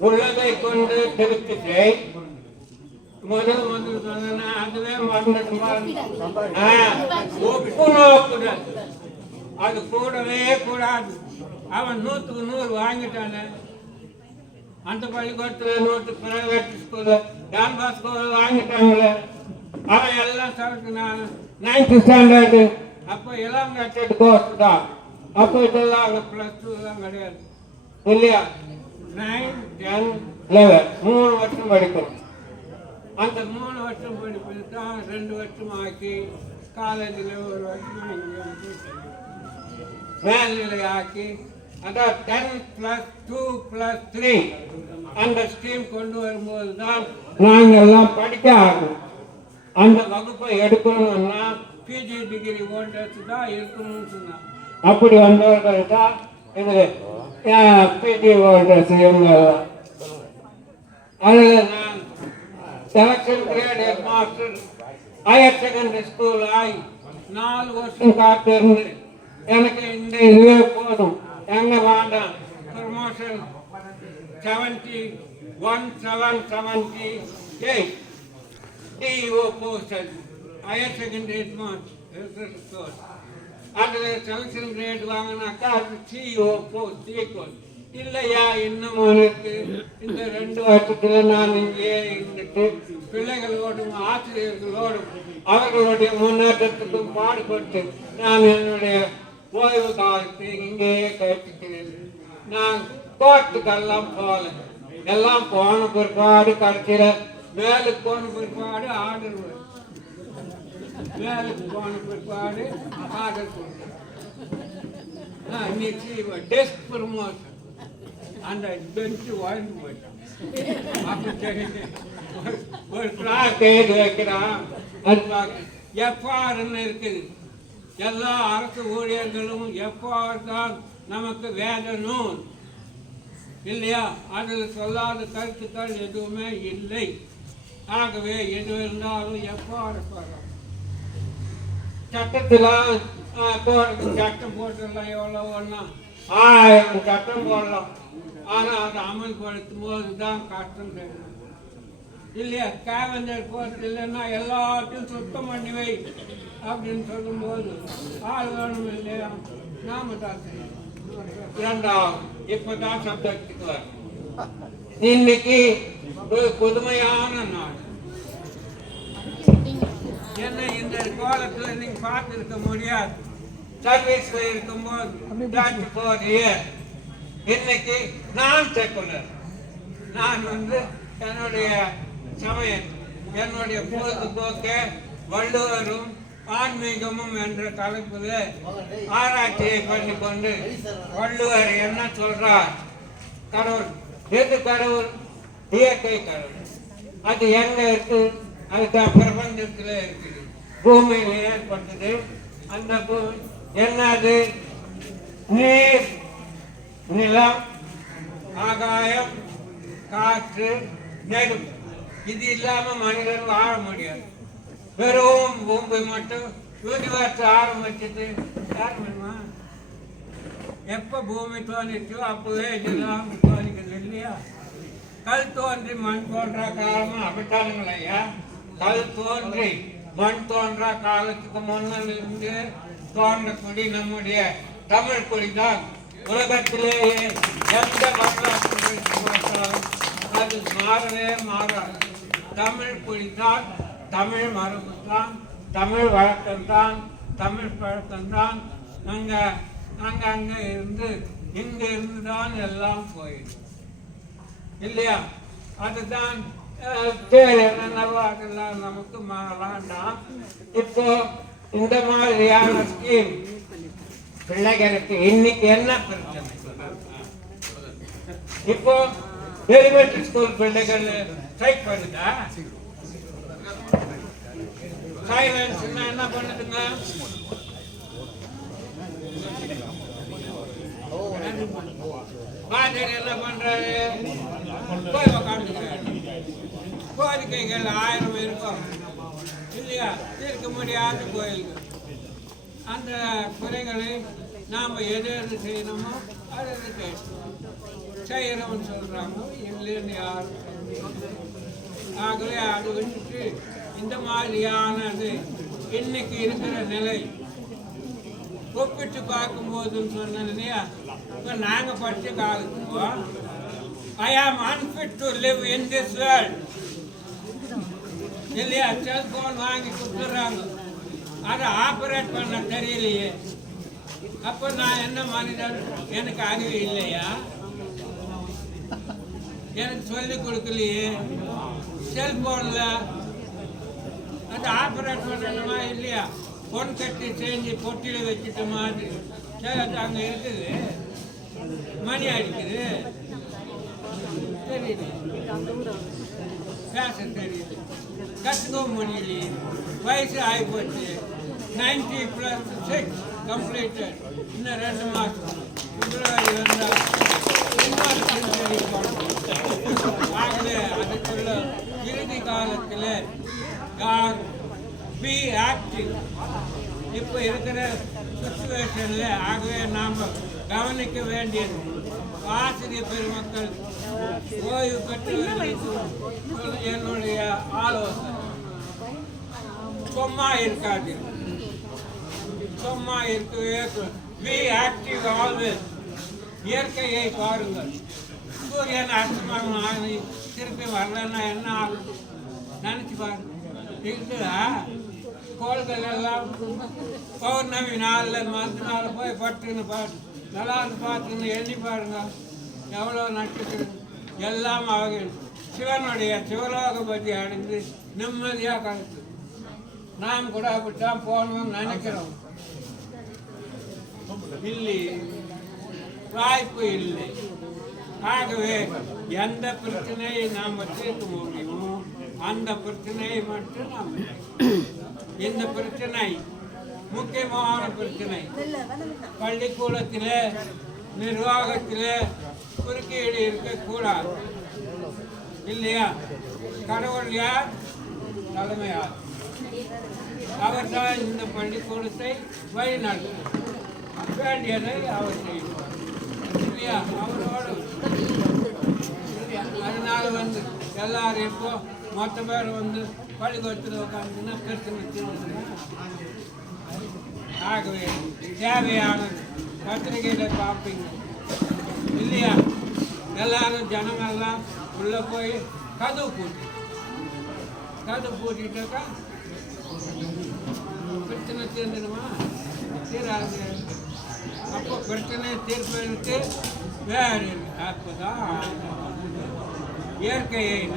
உள்ளதை கொண்டு திருத்துட்டேன் முதல் முதல் சொன்னா அதுவே மறந்துட்டு பாருங்க. நோக்குதல் அது கூடவே கூடாது. அவன் நூற்றுக்கு நூறு வாங்கிட்டான. அந்த பள்ளிக்கூடத்தில் நூற்று பிரைவேட் ஸ்கூலு டான் ஸ்கூல் வாங்கிட்டாங்களே அவன் எல்லாம் சரக்கு நான் நைன்த்து ஸ்டாண்டர்டு அப்போ எல்லாம் கட்டிட்டு கோர்ஸ் தான். அப்போ இதெல்லாம் அங்கே ப்ளஸ் டூலாம் கிடையாது. இல்லையா? லெவன் மூணு வருஷம் படிக்கணும் அந்த மூணு வருஷம் படிப்பது தான் ரெண்டு வருஷம் ஆக்கி காலேஜில் ஒரு வருஷம் மேல்நிலை ஆக்கி அதான் ten plus two plus three அந்த ஸ்கீம் கொண்டு வரும்போது தான் நாங்கள் எல்லாம் படிக்க ஆகும் அந்த வகுப்பை எடுக்கணும்னா பிஜி டிகிரி ஹோல்டர்ஸ் தான் இருக்கணும்னு சொன்னாங்க. அப்படி வந்தவர்கள் தான் இது பிஜி ஹோல்டர்ஸ் இவங்க எல்லாம் அதில் நான் selection grade headmaster higher secondary school ஆகி நாலு வருஷம் காத்திருந்து எனக்கு இந்த இதுவே போதும் எங்க வேண்டாம் promotion seventy one seven seventy eight DO postal higher secondary headmaster school அதில் செலக்ஷன் ரேட் வாங்கினாக்கா அது சிஓ போஸ்ட் ஈக்குவல் இல்லையா இன்னும் உனக்கு இந்த ரெண்டு வருஷத்துல நான் இங்கே இருந்துட்டு பிள்ளைகளோடும் ஆசிரியர்களோடும் அவர்களுடைய முன்னேற்றத்துக்கும் பாடுபட்டு நான் என்னுடைய ஓய்வு காலத்தை இங்கேயே கேட்டுக்கிறேன் நான் கோர்ட்டுக்கெல்லாம் போகல. எல்லாம் போன பிற்பாடு கடைசியில் மேலுக்கு போன பிற்பாடு ஆர்டர் வரும் வேலைக்கு போன பிற்பாடு ஆர்டர் கொடுத்தேன் இன்னைக்கு டெஸ்க் ப்ரமோஷன் அந்த பெஞ்சு வாழ்ந்து போயிட்டான். அப்ப ஒரு- ஒரு கிளாஸ் வைக்கிறான். அது பார்க்க எஃப்ஆர்னு இருக்குது. எல்லா அரசு ஊழியர்களும் எஃப்ஆர் தான் நமக்கு வேதனும் இல்லையா? அதில் சொல்லாத கருத்துக்கள் எதுவுமே இல்லை. ஆகவே எது இருந்தாலும் எஃப்ஆர் சொல்லலாம் சட்டத்தில் சட்டம் போட்டுடலாம் எவ்வளோ ஒன்றா ஆயிரம் சட்டம் போடலாம். ஆனால் அதை அமல்படுத்தும் போது தான் கஷ்டம் தெரியும். இல்லையா? கேவஞ்சர் போஸ்ட் இல்லைன்னா எல்லாத்தையும் சுத்தம் பண்ணி வை அப்படின்னு சொல்லும்போது ஆள் வேணும் இல்லையா? நாம தான் செய்யணும். இரண்டாவது இப்பதான் சப்ஜெக்டுக்கு வரும் இன்னைக்கு ஒரு புதுமையான நாடு என்ன இந்த கோலத்தில் நீங்க பார்த்துருக்க முடியாது. சர்வீஸ்ல இருக்கும்போது டாக்டர் போறிய. இன்னைக்கு நான் செக்குலர் நான் வந்து என்னுடைய சமயம் என்னுடைய பொழுதுபோக்க வள்ளுவரும் ஆன்மீகமும் என்ற தலைப்பில் ஆராய்ச்சியை பண்ணி கொண்டு வள்ளுவர் என்ன சொல்றார்? கடவுள் எது கடவுள்? இயற்கை கடவுள். அது எங்க இருக்கு? அதுதான் பிரபஞ்சத்தில் இருக்குது. பூமியில ஏற்பட்டது. அந்த பூமி என்னது? நீர் நிலம் ஆகாயம் காற்று நெருப்பு. இது இல்லாம மனிதன் வாழ முடியாது. வெறும் பூமி மட்டும் யூனிவர்ஸ் ஆரம்பிச்சது. யார் வேணுமா எப்ப பூமி தோன்றிச்சோ அப்பவே இதெல்லாம் தோன்றிக்கிறது இல்லையா? கல் தோன்றி மண் தோன்றா காலமும் அப்படித்தானுங்களா ஐயா. கல் தோன்றி மண் தோன்றா காலத்துக்கு முன்னில் இருந்து தோன்றக்கூடிய நம்முடைய தமிழ் குடி தான் உலகத்திலேயே எந்த வரலாற்று அது மாறவே மாறாது. தமிழ் குடி தான் தமிழ் மரபு தான் தமிழ் வழக்கம் தான் தமிழ் பழக்கம் தான் அங்க அங்க அங்க இருந்து இங்கே இருந்து தான் எல்லாம் போயிடும். இல்லையா? அதுதான் அஹ், நமக்கு வேண்டாம் இப்போ இந்த மாதிரியான ஸ்கீம் பிள்ளைகளுக்கு இன்னைக்கு என்ன பிரச்சனை இப்போ எலிமெண்டரி ஸ்கூல் பிள்ளைகள் ஸ்ட்ரைக் பண்ணுதா சைலன்ஸ் என்ன பண்ணுதுங்க பாஜக என்ன பண்றாரு கோரிக்கைகள் ஆயிரம் இருக்கும். இல்லையா? தீர்க்க முடியாத கோயில்கள். அந்த குறைகளை நாம் எது எது செய்யணுமோ அதை எது கேட்கணும் செய்கிறோம்னு சொல்கிறாங்க இல்லைன்னு யாரும் ஆகவே அது வந்துட்டு இந்த மாதிரியானது இன்னைக்கு இருக்கிற நிலை. ஒப்பிட்டு பார்க்கும்போதுன்னு சொன்னேன் இல்லையா? இப்போ நாங்கள் படித்த காலத்துக்கு I am unfit to live in this world இல்லையா? செல்போன் வாங்கி கொடுத்துட்றாங்க. அதை ஆப்ரேட் பண்ண தெரியலையே. அப்போ நான் என்ன மனிதன் எனக்கு அறிவு இல்லையா? எனக்கு சொல்லிக் கொடுக்கலையே. செல்போனில் அது ஆப்ரேட் பண்ணணுமா இல்லையா? பொன் கட்டி செஞ்சு பொட்டியில் வச்சுட்ட மாதிரி சரி அது அங்கே இருக்குது. மணி அடிக்குது. தெரியுது. பேச தெரியுது. கற்றுக்க முடியலையே வயசு ஆகிப்போச்சு நைன்டி ப்ளஸ் சிக்ஸ் கம்ப்ளீட்டட் இன்னும் ரெண்டு மாதம் பிப்ரவரி வந்தால் ஆகவே அதுக்குள்ள இறுதி காலத்தில் யார் பி ஆக்டிவ் இப்போ இருக்கிற சுச்சுவேஷனில் ஆகவே நாம் கவனிக்க வேண்டியது. ஆசிரியர் பெருமக்கள் ஓய்வு பெற்றவர்களுக்கு என்னுடைய ஆலோசனை. சும்மா இருக்காது. சும்மா இருக்கவே பி ஆக்டிவ் ஆல்வேஸ் இயற்கையை பாருங்கள். சூரியன் அஸ்தமனம் ஆகி திருப்பி வரலன்னா என்ன ஆகும்? நினச்சி பாருங்க. இருக்குதா? கோள்கள் எல்லாம் பௌர்ணமி நாளில் மந்த நாள் போய் பட்டுன்னு பாரு. நல்லா இருந்து பார்த்துன்னு எண்ணி பாருங்க. எவ்வளோ நட்சத்திரம்? எல்லாம் அவங்க சிவனுடைய சிவலோக பற்றி அடைந்து நிம்மதியாக கருத்து நாம் கூட அப்படித்தான் போகணும்னு நினைக்கிறோம். இல்லை. வாய்ப்பு இல்லை. ஆகவே எந்த பிரச்சனையை நாம் தீர்க்க முடியுமோ அந்த பிரச்சனையை மட்டும் நாம் இந்த பிரச்சனை முக்கியமான பிரச்சனை. பள்ளிக்கூடத்தில் நிர்வாகத்தில் குறுக்கீடு இருக்கக்கூடாது. இல்லையா? கடவுள் யார்? தலைமையார் அவர் தான் இந்த பள்ளிக்கூடத்தை வழிநடத்தும் வேண்டியதை அவர் செய்வார். இல்லையா? அவரோடு. அதனால வந்து எல்லாரும் இப்போ மொத்த பேர் வந்து பள்ளிக்கூடத்தில் உட்காந்துன்னா பிரச்சனை ஆகவே தேவையான பத்திரிகையில பார்ப்பீங்க. இல்லையா? எல்லாரும் ஜனமெல்லாம் உள்ளே போய் கதவு பூட்டி. கதவு பூட்டிட்டாக்கா பிரச்சனை தீர்ந்துடுமா? தீராது. அப்போ பிரச்சனை தீர்ப்பதற்கு வேறு அப்போதான் இயற்கையை